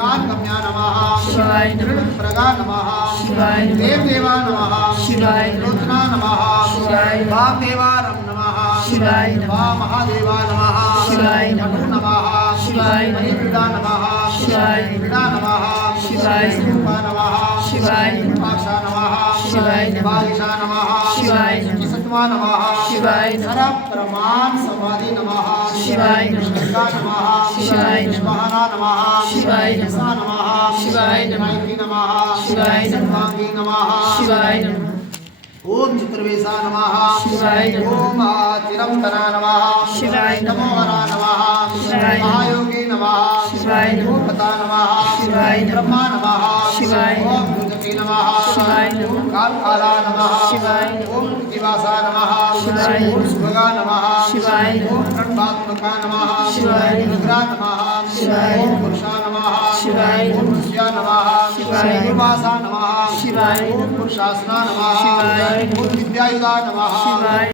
ज्ञानगम्या नमः शिवाय नमः प्रगा नमः शिवाय नमः देवदेवा नमः शिवाय नमः लोचना नमः शिवाय नमः वामदेवारं नमः शिवाय नमः महादेवा नमः शिवाय नमः नमः शिवाय नमः परिवृदा नमः शिवाय विदा नमः शिवाय रूपा नमः शिवाय नमः पाक्षा नमः शिवाय नमः वागीशा नमः शिवाय नमः सत्वा नमः शिवाय नमः सर्व प्रमाण समाधि नमः शिवाय नमः दुर्गा नमः शिवाय नमः स्वाहा नमः शिवाय नमः सा नमः शिवाय नमः गायत्री नमः शिवाय नमः सर्वांगी नमः शिवाय नमः ओम चित्रवेशा नमः शिवाय नमः ओम चिरंतना नमः शिवाय नमः नमोहरा नमः शिवाय नमः महायोगी नमः शिवाय नमः भूपता नमः शिवाय नमः ब्रह्मा नमः शिवाय नमः ओम दुर्गति नमः शिवाय नमः कालकाला नमः शिवाय नमः ओम प्रतिवासा नमः शिवाय नमः ओम सुभगा नमः शिवाय नमः ओम प्रणवात्मका नमः शिवाय नमः रुद्रा नमः शिवाय ओम नमः पुरुषा नमः शिवाय ओम नमः सूर्या नमः शिवाय नमः दुर्वासा नमः शिवाय ओम पुरुषासना नमः शिवाय नमः ओम विद्यायुधा नमः शिवाय